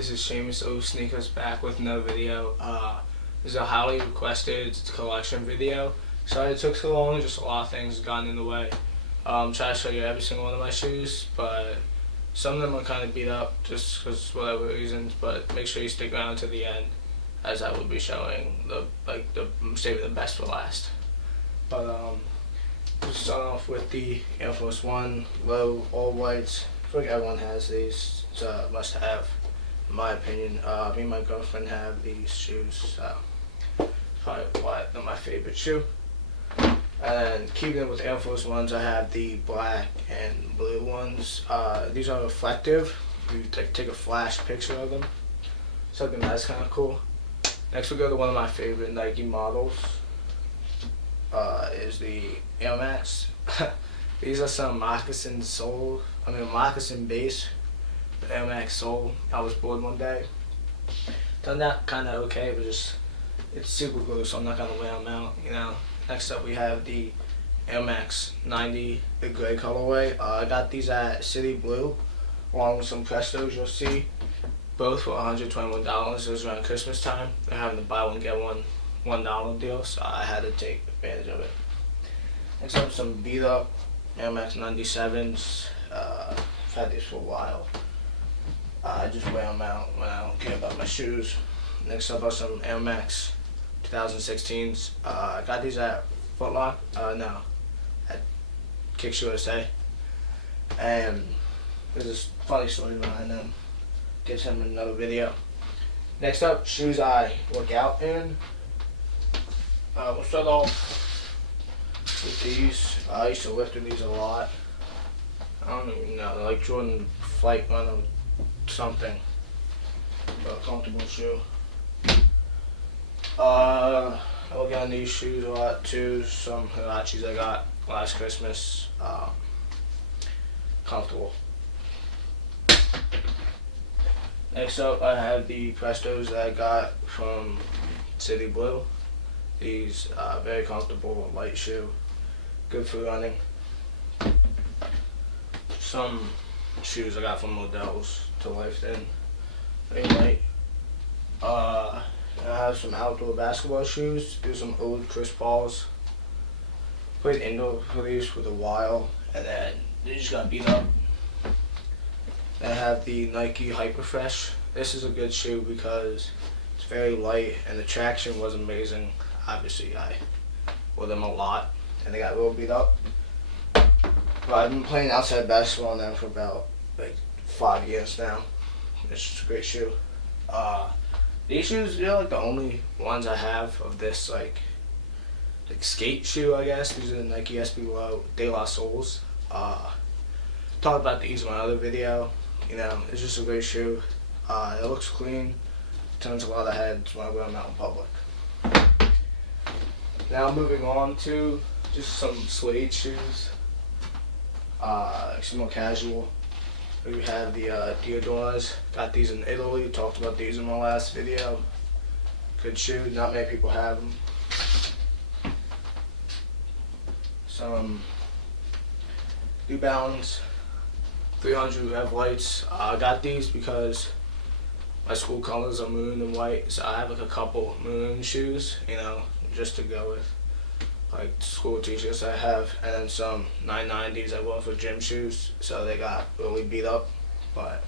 This is Seamus O Sneakers back with another video. This is a highly requested collection video. Sorry it took so long, just a lot of things got in the way. Try to show you every single one of my shoes, but some of them are kind of beat up just because whatever reasons, but make sure you stick around to the end, as I will be showing saving the best for last. But just start off with the Air Force One low all whites. I feel like everyone has these. It's a must have, in my opinion. Me and my girlfriend have these shoes, so probably why they're my favorite shoe. And keeping it with Air Force Ones, I have the black and blue ones. These are reflective. You take a flash picture of them. Something that's kind of cool. Next we go to one of my favorite Nike models. Is the Air Max. These are some moccasin base, the Air Max sole. I was bored one day. Turned out kind of okay, but it's super glue, so I'm not gonna wear them out, you know. Next up we have the Air Max 90, the gray colorway. I got these at City Blue, along with some Prestos. You'll see both for $121. It was around Christmas time. They're having the buy one get one $1 deal, so I had to take advantage of it. Next up, some beat up Air Max 97s. I've had these for a while. I just wear them out when I don't care about my shoes. Next up are some Air Max 2016s. I got these at Foot Locker. No, at Kicks USA. And there's this funny story behind them. Get him in another video. Next up, shoes I work out in. We'll start off with these. I used to lift in these a lot. I don't even know, like Jordan Flight Run or something. But a comfortable shoe. I work on these shoes a lot too. Some Hirachis I got last Christmas. Comfortable. Next up, I have the Prestos that I got from City Blue. These very comfortable, light shoe, good for running. Some shoes I got from Models to lift in, very light. I have some outdoor basketball shoes. These are some old Chris Pauls. Played indoor for these for a while, and then they just got beat up. I have the Nike Hyperfresh. This is a good shoe because it's very light and the traction was amazing. Obviously, I wore them a lot, and they got a little beat up. But I've been playing outside basketball now for about 5 years now. It's just a great shoe. These shoes, they're like the only ones I have of this like skate shoe, I guess. These are the Nike SB De La Souls. Talked about these in my other video. You know, it's just a great shoe. It looks clean. Turns a lot of heads when I wear them out in public. Now moving on to just some suede shoes. Some more casual. We have the Diadoras. Got these in Italy. Talked about these in my last video. Good shoe. Not many people have them. Some New Balance 300 Rev Lights. I got these because my school colors are maroon and white, so I have like a couple maroon shoes, you know, just to go with like school t-shirts I have, and then some 990s I wore for gym shoes, so they got really beat up, but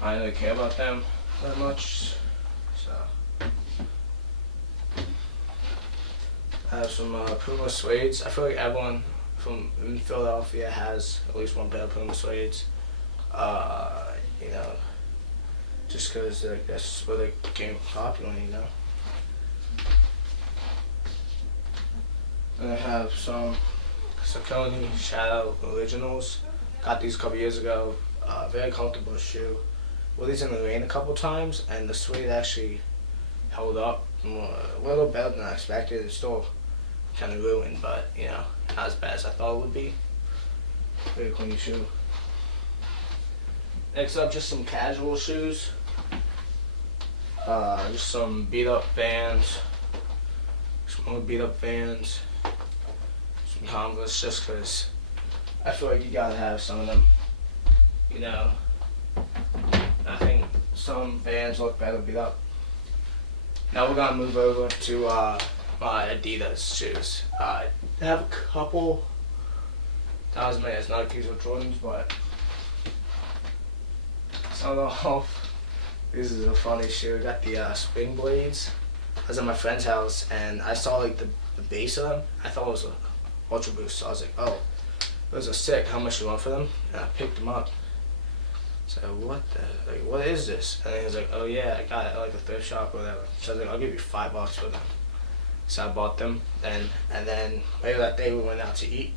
I don't really care about them that much. So I have some Puma suedes. I feel like everyone from in Philadelphia has at least one pair of Puma suedes. You know, just because that's where they became popular, you know. And I have some Saucony Shadow Originals. Got these a couple years ago. Very comfortable shoe. Wore these in the rain a couple times, and the suede actually held up a little better than I expected. It's still kind of ruined, but you know, not as bad as I thought it would be. Very clean shoe. Next up, just some casual shoes. Just some beat up Vans. Some more beat up Vans. Some Converse, just because I feel like you gotta have some of them. You know, I think some Vans look better beat up. Now we're gonna move over to my Adidas shoes. I have a couple. Not as many as Nikes or Jordans, but start off. This is a funny shoe. I got the spring blades. I was at my friend's house and I saw like the base of them. I thought it was a Ultra Boost. So I was like, oh, those are sick. How much you want for them? And I picked them up. So what is this? And he was like, oh yeah, I got it at like a thrift shop or whatever. So I was like, I'll give you $5 for them. So I bought them, and then later that day we went out to eat.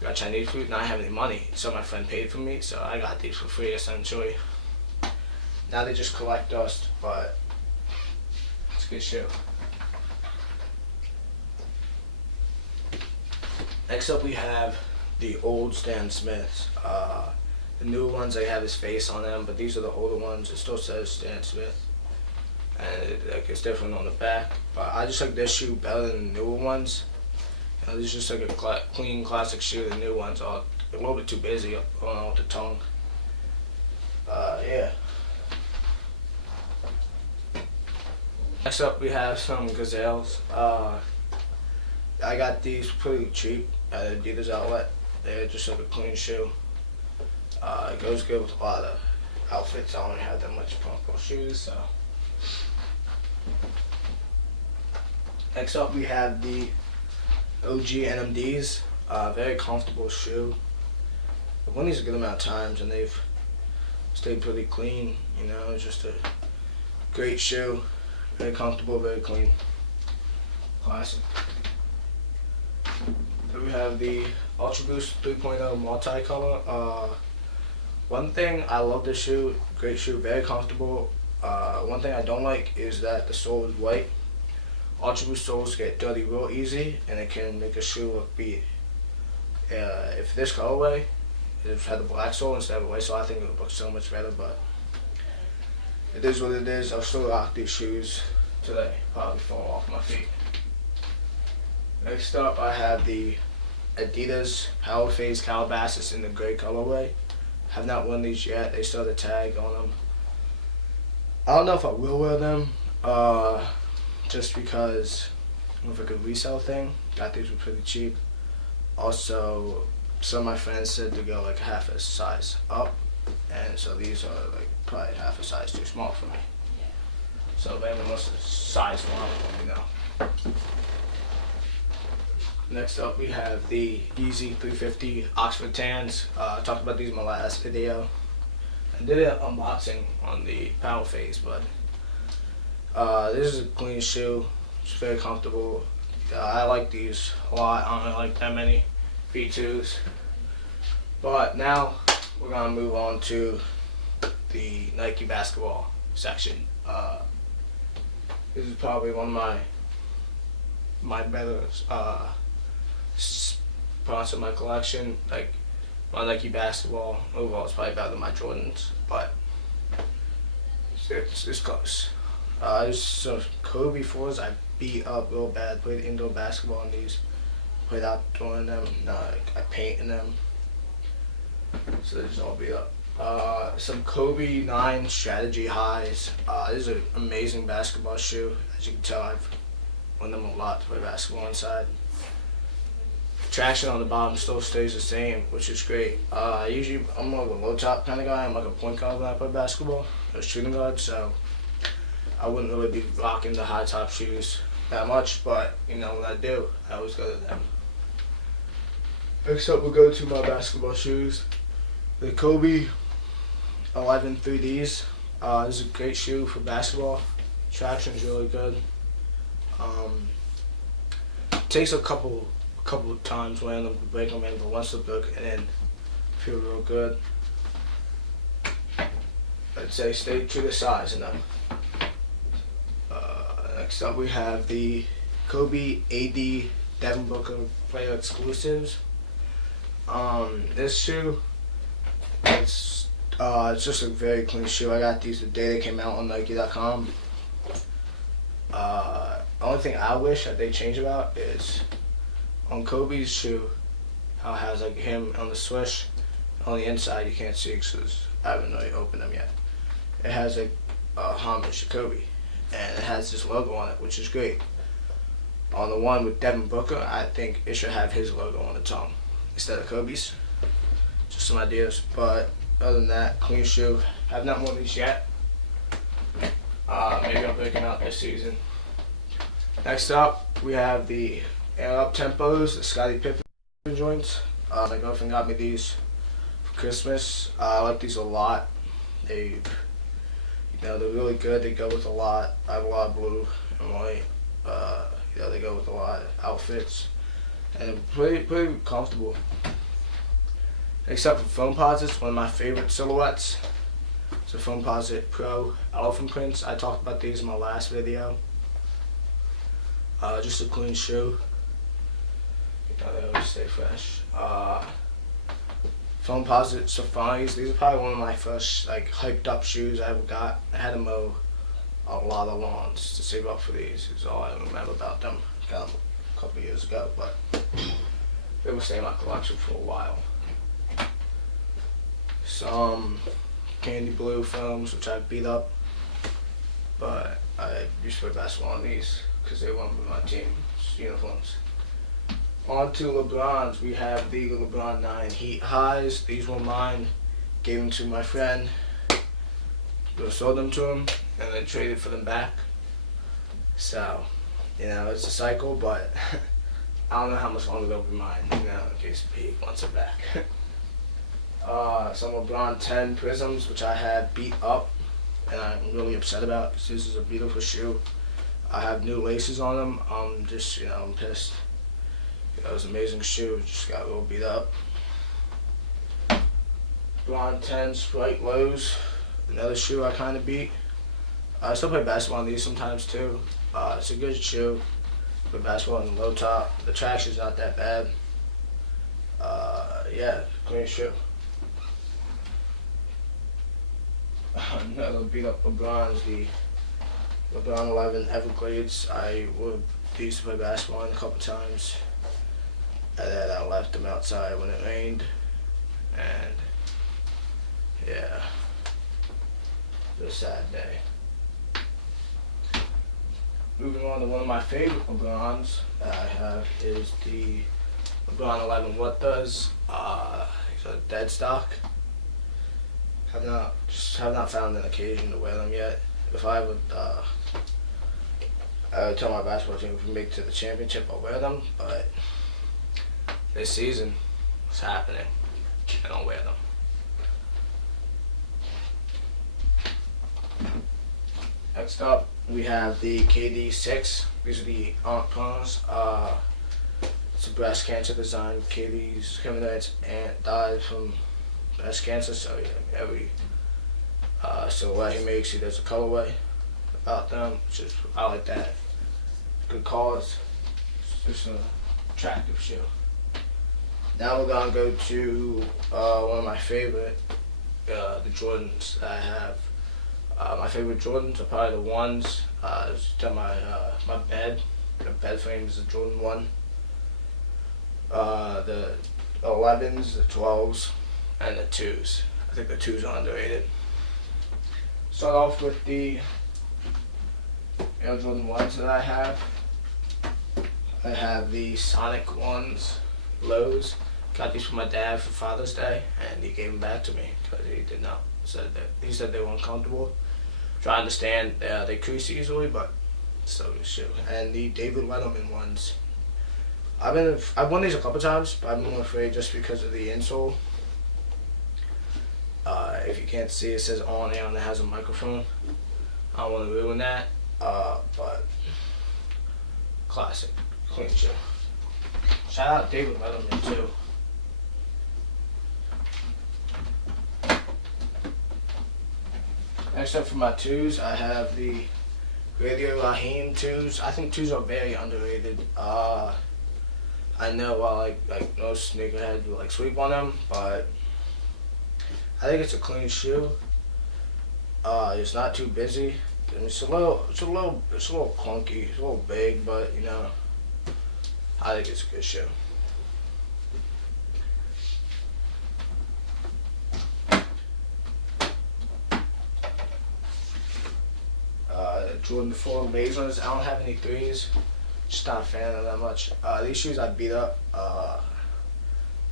We got Chinese food, and I didn't have any money, so my friend paid for me, so I got these for free essentially. Now they just collect dust, but it's a good shoe. Next up we have the old Stan Smiths. The new ones, they have his face on them, but these are the older ones. It still says Stan Smith, and it's different on the back. But I just like this shoe better than the newer ones. You know, this is just like a clean, classic shoe. The new ones are a little bit too busy going on with the tongue. Yeah. Next up, we have some Gazelles. I got these pretty cheap at Adidas outlet. They're just like a clean shoe. It goes good with a lot of outfits. I don't have that much pump shoes, so. Next up we have the OG NMDs. Very comfortable shoe. I've worn these a good amount of times and they've stayed pretty clean. You know, it's just a great shoe. Very comfortable, very clean. Classic. Then we have the Ultra Boost 3.0 multicolor. One thing, I love this shoe, great shoe, very comfortable. One thing I don't like is that the sole is white. Ultra Boost soles get dirty real easy, and it can make a shoe look beat. If this colorway, if it had the black sole instead of the white sole, I think it would look so much better, but it is what it is. I'll still rock these shoes today, probably fall off my feet. Next up, I have the Adidas Power Phase Calabasas in the gray colorway. Have not worn these yet. They still have the tag on them. I don't know if I will wear them, just because of like a resale thing. Got these were pretty cheap. Also, some of my friends said to go like half a size up, and so these are like probably half a size too small for me. So if anyone wants to size one up, let me know. Next up we have the Yeezy 350 Oxford Tans. I talked about these in my last video. I did an unboxing on the Power Phase, but this is a clean shoe. It's very comfortable. I like these a lot. I don't really like that many V2s. But now we're gonna move on to the Nike basketball section. This is probably one of my better parts of my collection. Like my Nike basketball overall is probably better than my Jordans, but it's close. There's some Kobe 4s I beat up real bad. Played indoor basketball in these. Played outdoor in them. I paint in them. So they just all beat up. Some Kobe 9 Strategy Highs. This is an amazing basketball shoe. As you can tell, I've worn them a lot to play basketball inside. Traction on the bottom still stays the same, which is great. Usually I'm more of a low top kind of guy. I'm like a point guard when I play basketball, or shooting guard, so I wouldn't really be rocking the high top shoes that much, but you know, when I do, I always go to them. Next up, we'll go to my basketball shoes. The Kobe 11 3Ds. This is a great shoe for basketball. Traction is really good. It takes a couple of times wearing them to break them in, but once they break and then feel real good. I'd say stay true to size in them. Next up we have the Kobe AD Devin Booker player exclusives. This shoe, it's just a very clean shoe. I got these the day they came out on Nike.com. The only thing I wish that they change about is on Kobe's shoe, how it has like him on the swoosh. On the inside you can't see because I haven't really opened them yet. it has a homage to Kobe, and it has this logo on it, which is great. On the one with Devin Booker, I think it should have his logo on the tongue instead of Kobe's. Just some ideas, but other than that, clean shoe. I've not worn these yet. Maybe I'll break them out this season. Next up, we have the Air Up Tempos, the Scottie Pippen joints. My girlfriend got me these for Christmas. I like these a lot. They're really good. They go with a lot. I have a lot of blue and white. They go with a lot of outfits, and they're pretty comfortable. Except for Foamposites, one of my favorite silhouettes. It's a Foamposite Pro Elephant Prints. I talked about these in my last video. Just a clean shoe. They always stay fresh. Foamposite Safaris. These are probably one of my first hyped up shoes I ever got. I had to mow a lot of lawns to save up for these. Is all I remember about them. Got them a couple years ago, but they will stay in my collection for a while. Some candy blue films, which I beat up, but I used to play basketball on these because they went with my team's uniforms. On to LeBrons. We have the LeBron 9 Heat Highs. These were mine. Gave them to my friend. Sold them to him, and then traded for them back. So, it's a cycle, but I don't know how much longer they'll be mine, in case he wants it back. Some LeBron 10 Prisms, which I had beat up, and I'm really upset about because this is a beautiful shoe. I have new laces on them. I'm pissed. It was an amazing shoe, just got a little beat up. LeBron 10 Sprite Lows, another shoe I kind of beat. I still play basketball on these sometimes too. It's a good shoe for basketball in the low top. The traction's not that bad. Clean shoe. Another beat up LeBron's, the LeBron 11 Everglades. I would used to play basketball in a couple times. And then I left them outside when it rained. And yeah, it was a sad day. Moving on to one of my favorite LeBrons that I have is the LeBron 11 What Does. He's a dead stock. Have not found an occasion to wear them yet. If I would, I would tell my basketball team if we make it to the championship, I'll wear them. But this season, it's happening. I don't wear them. Next up, we have the KD 6. These are the Emprunt's. It's a breast cancer design. KD's Kevin aunt died from breast cancer, so every silhouette he makes, he does a colorway about them, which is, I like that. Good cause. It's just an attractive shoe. Now we're gonna go to one of my favorite, the Jordans that I have. My favorite Jordans are probably the ones. My bed. The bed frame is a Jordan 1. The 11s, the 12s, and the 2s. I think the 2s are underrated. Start off with the Air Jordan 1s that I have. I have the Sonic ones, lows. Got these for my dad for Father's Day, and he gave them back to me because he did not. He said they were uncomfortable. Which I understand, they crease easily, but still a shoe. And the David Letterman ones. I've worn these a couple times, but I'm more afraid just because of the insole. If you can't see, it says on air and it has a microphone. I don't want to ruin that, but classic, clean shoe. Shout out David Letterman too. Next up for my 2s, I have the Radio Raheem 2s. I think 2s are very underrated. I know like most sneakerheads will sleep on them, but I think it's a clean shoe. It's not too busy. It's a little clunky. It's a little big, but I think it's a good shoe. Jordan 4 Lasers. I don't have any threes. Just not a fan of that much. These shoes I beat up.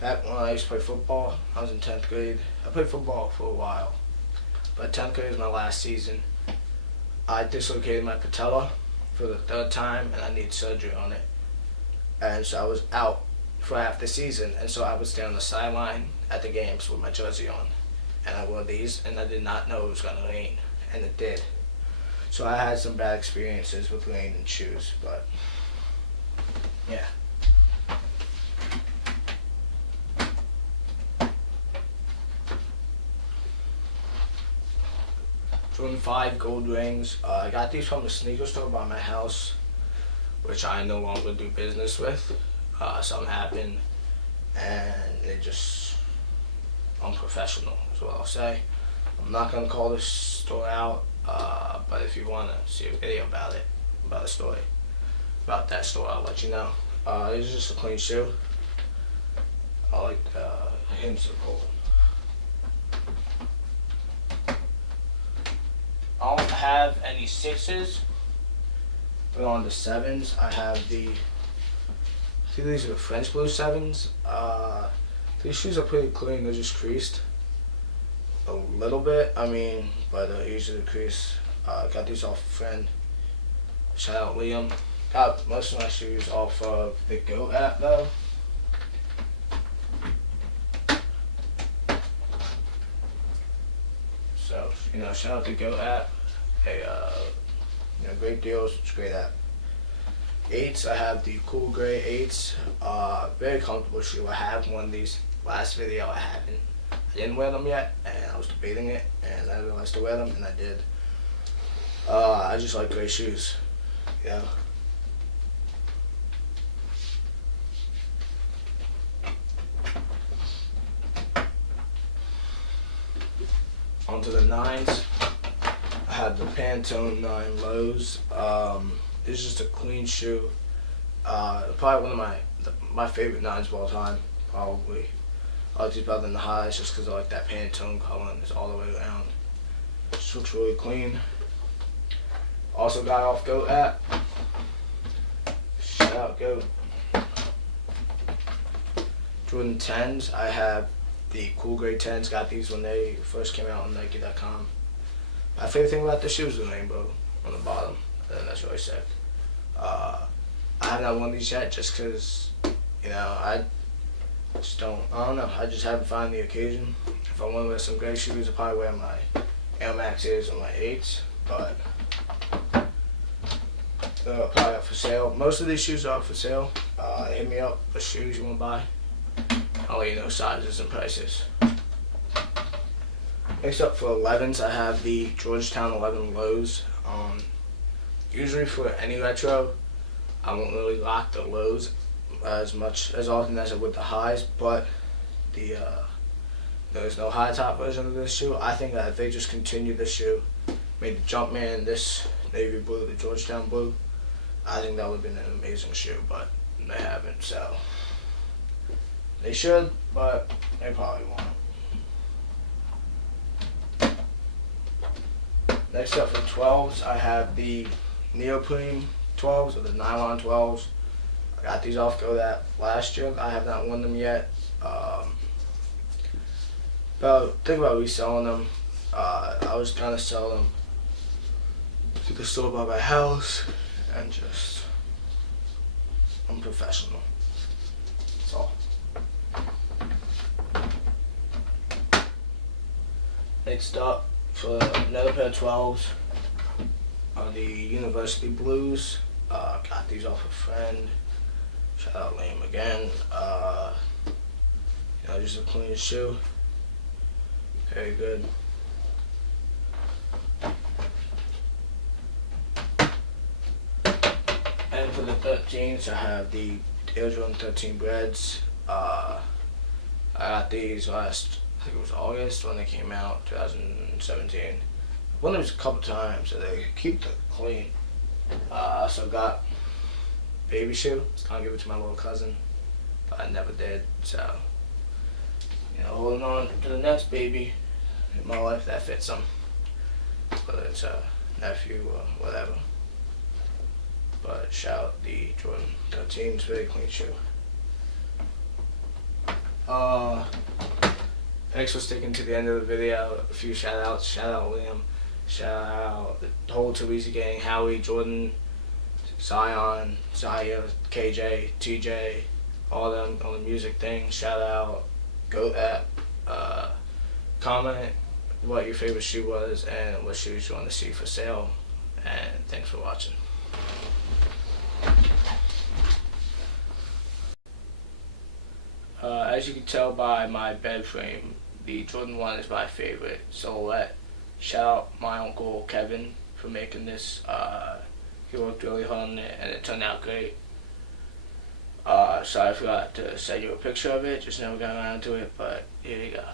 Back when I used to play football, I was in 10th grade. I played football for a while, but 10th grade was my last season. I dislocated my patella for the third time, and I need surgery on it. And so I was out for half the season, and so I would stay on the sideline at the games with my jersey on. And I wore these, and I did not know it was going to rain, and it did. So I had some bad experiences with rain and shoes, but yeah. Jordan 5 gold rings. I got these from a sneaker store by my house, which I no longer do business with. Something happened, and they just unprofessional is what I'll say. I'm not gonna call this store out, but if you wanna see a video about it, about a story, about that store, I'll let you know. This is just a clean shoe. I like the hints are cool. I don't have any 6s, but on the 7s, I have the, I think these are the French Blue 7s. These shoes are pretty clean, they're just creased a little bit, but they're easy to crease. Got these off a friend, shout out Liam. Got most of my shoes off of the GOAT app though. So, shout out to GOAT app. Hey, great deals, it's a great app. 8s, I have the cool gray 8s. Very comfortable shoe. I have one of these. Last video I didn't wear them yet, and I was debating it, and I realized to wear them, and I did. I just like gray shoes. Yeah. Onto the 9s. I have the Pantone 9 Lows. This is just a clean shoe. Probably one of my favorite 9s of all time. Probably. I like these better than the highs just because I like that Pantone color and it's all the way around. Just looks really clean. Also got off GOAT app. Shout out GOAT. Jordan 10s. I have the cool gray 10s. Got these when they first came out on Nike.com. My favorite thing about the shoe is the rainbow on the bottom. And that's really sick. I have not worn these yet just because, I don't know. I just haven't found the occasion. If I want to wear some gray shoes, I'll probably wear my Air Maxes or my 8s, but they're probably up for sale. Most of these shoes are up for sale. Hit me up with shoes you want to buy. I'll let you know sizes and prices. Next up for 11s, I have the Georgetown 11 Lows. Usually for any retro, I won't really rock the lows as often as I would the highs, but there's no high top version of this shoe. I think that if they just continued this shoe, made the Jumpman this navy blue, the Georgetown blue, I think that would have been an amazing shoe, but they haven't, so they should, but they probably won't. Next up for 12s, I have the neoprene 12s or the nylon 12s. I got these off GOAT app last year. I have not worn them yet. But think about reselling them. I was gonna sell them to the store by my house and just unprofessional. That's all. Next up for another pair of 12s are the University Blues. Got these off a friend. Shout out Liam again. Just a clean shoe. Very good. And for the 13s, I have the Air Jordan 13 Breads. I got these last, I think it was August when they came out, 2017. I won them a couple times, so they keep them clean. I also got baby shoe. I was gonna give it to my little cousin, but I never did. So, holding on to the next baby in my life that fits them. But it's nephew or whatever. But shout out the Jordan 13. It's a very clean shoe. Thanks for sticking to the end of the video. A few shout outs. Shout out Liam. Shout out the whole Too Easy gang. Howie, Jordan, Zion, Zaya, KJ, TJ, all them on the music thing. Shout out Goat app. Comment what your favorite shoe was and what shoes you want to see for sale. And thanks for watching. As you can tell by my bed frame, the Jordan 1 is my favorite silhouette. Shout out my uncle Kevin for making this. He worked really hard on it and it turned out great. Sorry I forgot to send you a picture of it, just never got around to it, but here you go.